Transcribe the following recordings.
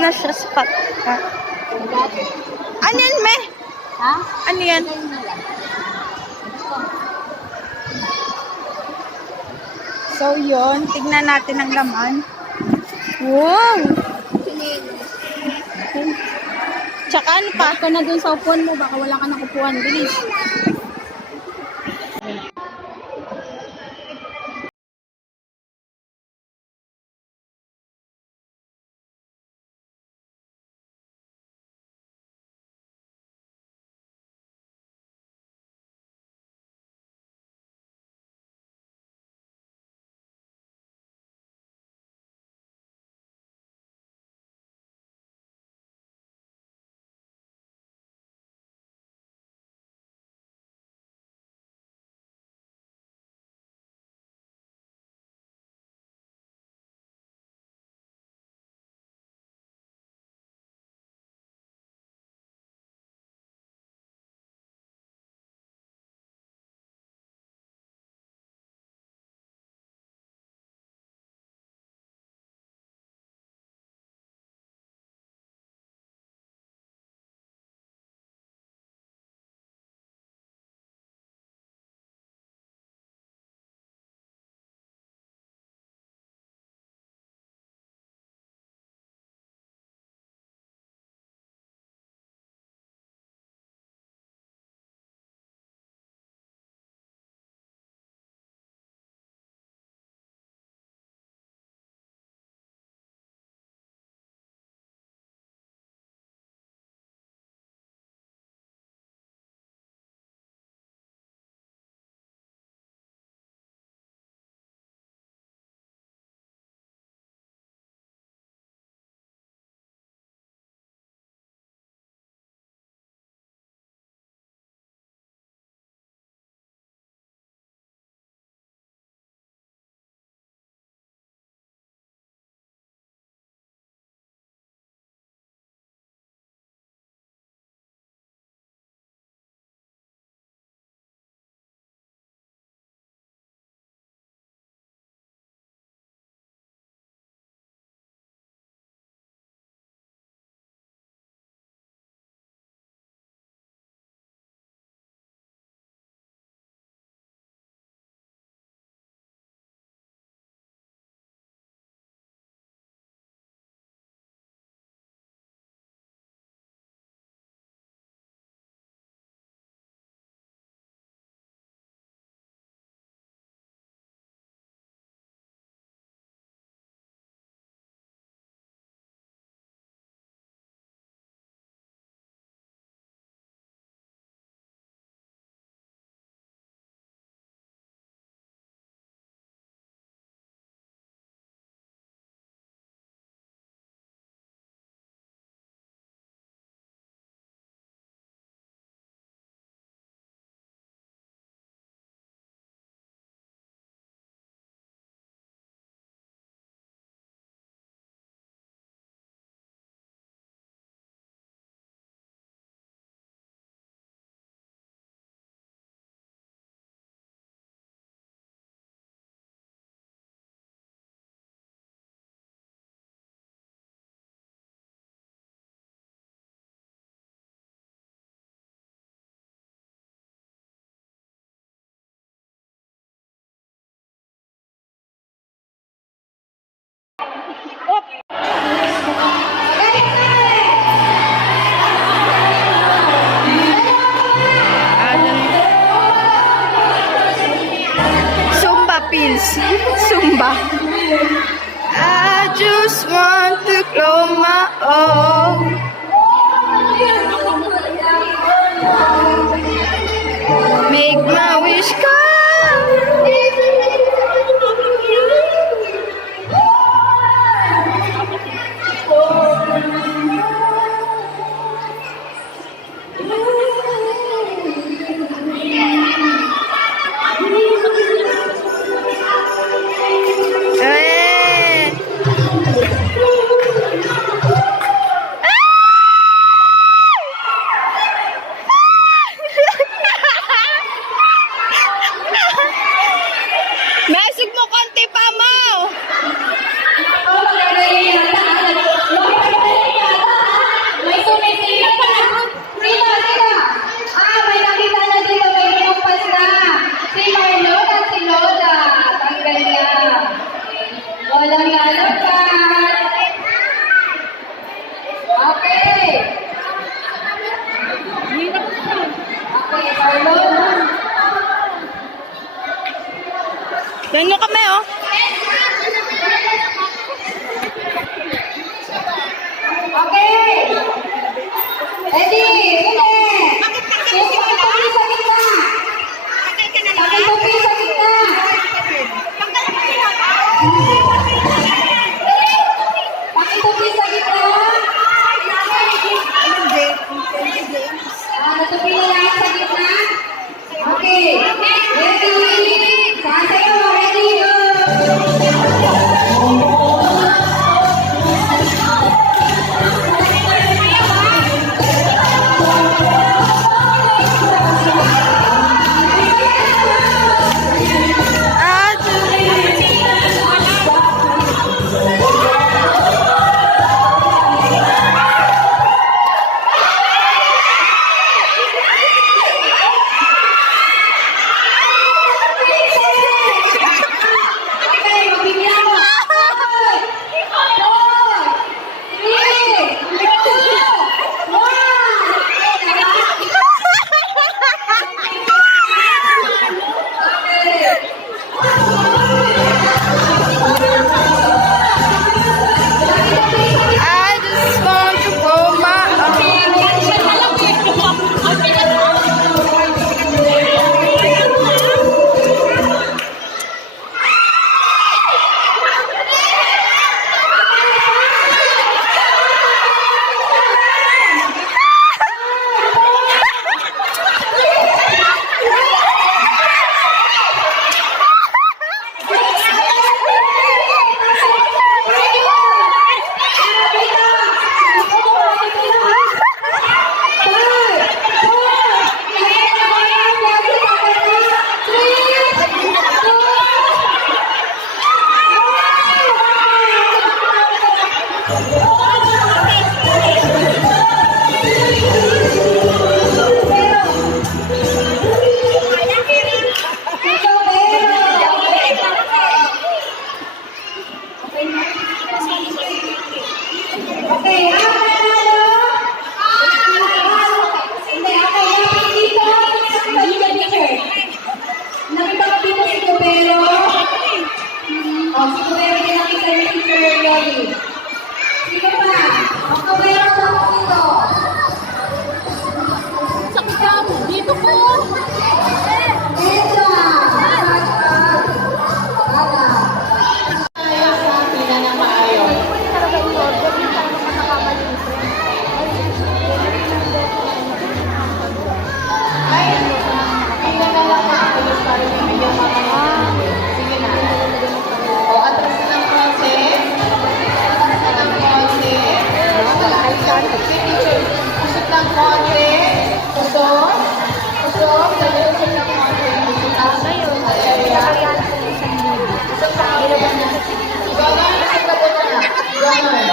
na siya sa ha? Ano yan, me? Ha? Ano yan? So, yun. Tignan natin ang laman. Wow! Tsaka ano pa? Baka na dun sa upuan mo, baka wala ka ng upuan. Bilis. Zumba pills. Zumba. I just want to grow my own. Make my wish come. Eh. Ah! Tignan nyo kami, oh. Okay. Ready? Ready? Pakitupi sa gitna. Pakitupi sa gitna. Pakitupi sa gitna. Natupi na lang sa gitna. Okay. Ready? Sasayaw. Ready? I just want to go my Okay, nakita ko dito si Tupero. Si Tupero din nakita ni si Tupero. Sino pa? Ang Tupero sa ako dito. Sakit ka mo. Dito po. Esa! Aga. Tayo sa pila ng maayos. Ay, pila na lang maayos para may medyo makakasya. Sige na. O, atras na ng konti. Atras na ng konti. Usot ng konti. Usot. Usot. Usot ng konti. Usot ng konti. Gano'n, usot na po na. Gano'n.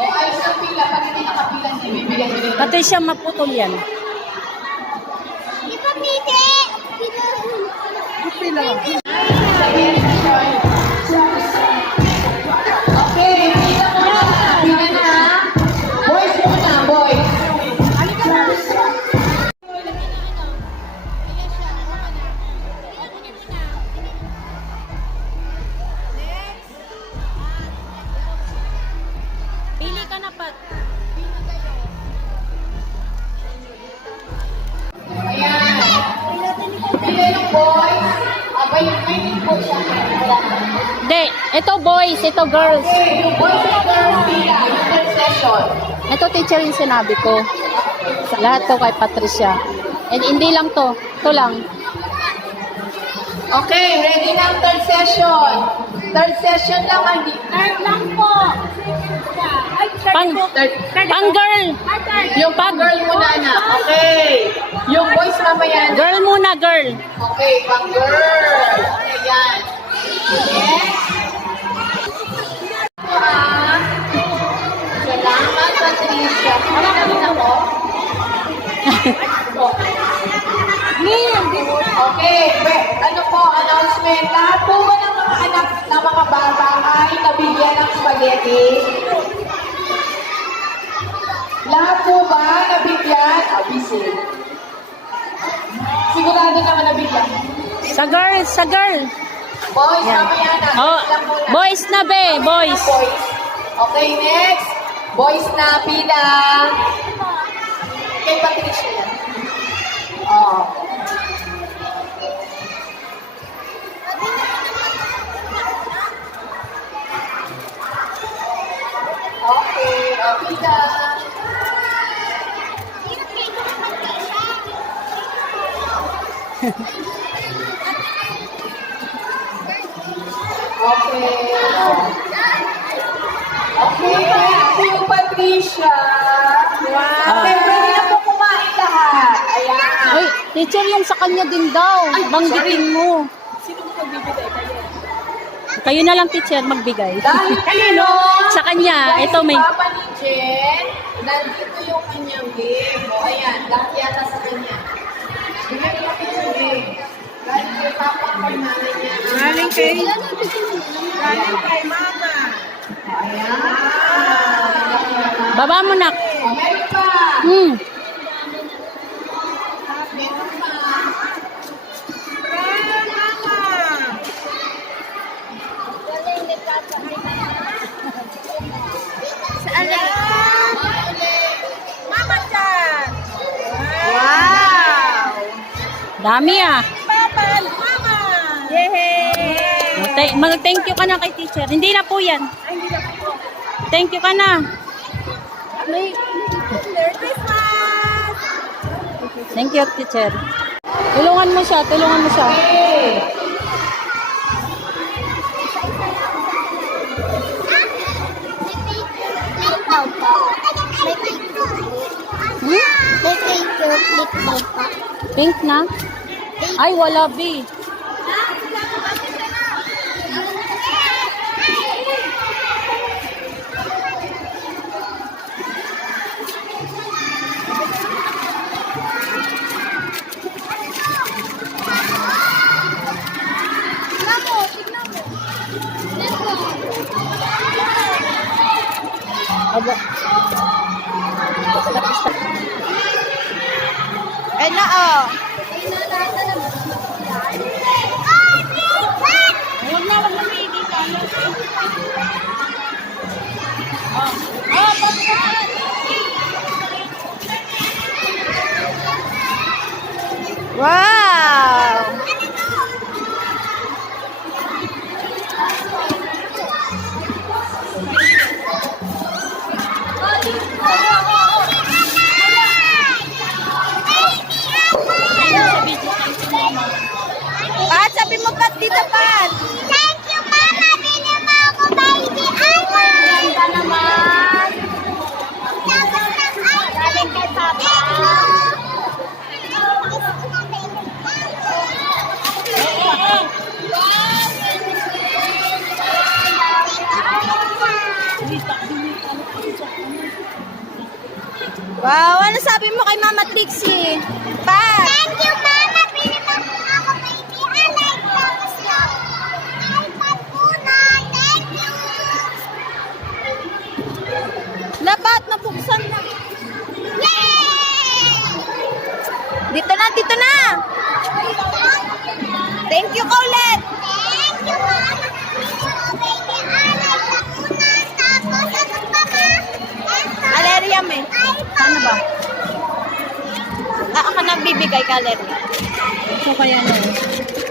O, ayos ang pila. Pag hindi nakapila, hindi bibigyan. Pati siya maputol yan. Okay, pila muna. Pila na. Boys muna, boys. Pili ka na, Pat. Ayan. Pila yung boys. Abay, may po siya. Hindi. Ito boys. Ito girls. Okay, yung boys and girls pila. Yung third session. Ito teacher yung sinabi ko. Lahat to kay Patricia. And hindi lang to. Ito lang. Okay, ready na ang third session. Third session lang. Third lang po. Pang girl. Yung pang girl muna na. Okay. Yung boys mamaya na. Girl muna, girl. Okay, pang girl. Ayan. Yes. Salamat, Patricia. Ano ako? Okay, ano po, announcement. Lahat po ba ng mga anak ng mga bata ay nabigyan ng spaghetti? Lahat po ba nabigyan? Abisi. Sigurado Sa girl, sa girl. Boys, Yan. mamaya na. Oh, Lang muna. boys na be, boys. Boys. Okay, next. Boys na pila. Kay Patricia yan. Oh. Okay, pila. Okay. Okay, thank you, Patricia. Wow. Okay, pwede na po kumain lahat. Ayan. Ay, teacher, yung sa kanya din daw. Banggitin mo. Sino mo magbibigay kayo? Kayo na lang, teacher, magbigay. Dahil kanino? Sa kanya, Dahil ito may... si Papa ni Jen, nandito yung kanyang game. O, ayan, lahat yata sa kanya. Bigyan mo picture game. Dahil kay Papa kay nanay niya. Galing kay Mama. Ayan. Baba mo na. O, meron pa. Hmm. Meron pa. Mama Chan! Wow! Dami ah. Papa! Mama! Yay! Mag-thank you ka na kay teacher. Hindi na po yan. Thank you ka na. Merry Christmas! Thank you, teacher. Tulungan mo siya, tulungan mo siya. Okay. Hmm? Pink na? Ay, wala, B. Aba. Eh na oh! Huwag na, huwag na may dito. Wow! Pat, sabi mo Pat dito, Pat! Thank you, Mama! Bili mo ako, baby! Ano? Ganda naman! Tapos ng ice Galing kay Papa! Wow, ano sabi mo kay Mama Trixie? Pat! Thank you, Mama! Bili mo ako, baby! I like tapos yung iPad po na! Thank you! Lapat, nabuksan na. Yay! Dito na, dito na! Thank you, Colette! Thank you, Mama! Bili mo, baby! I like tapunan! Tapos ano pa, Ma? Aleriam eh. Ano ba? Ako nagbibigay ka, Aleriam. Ito kaya na eh.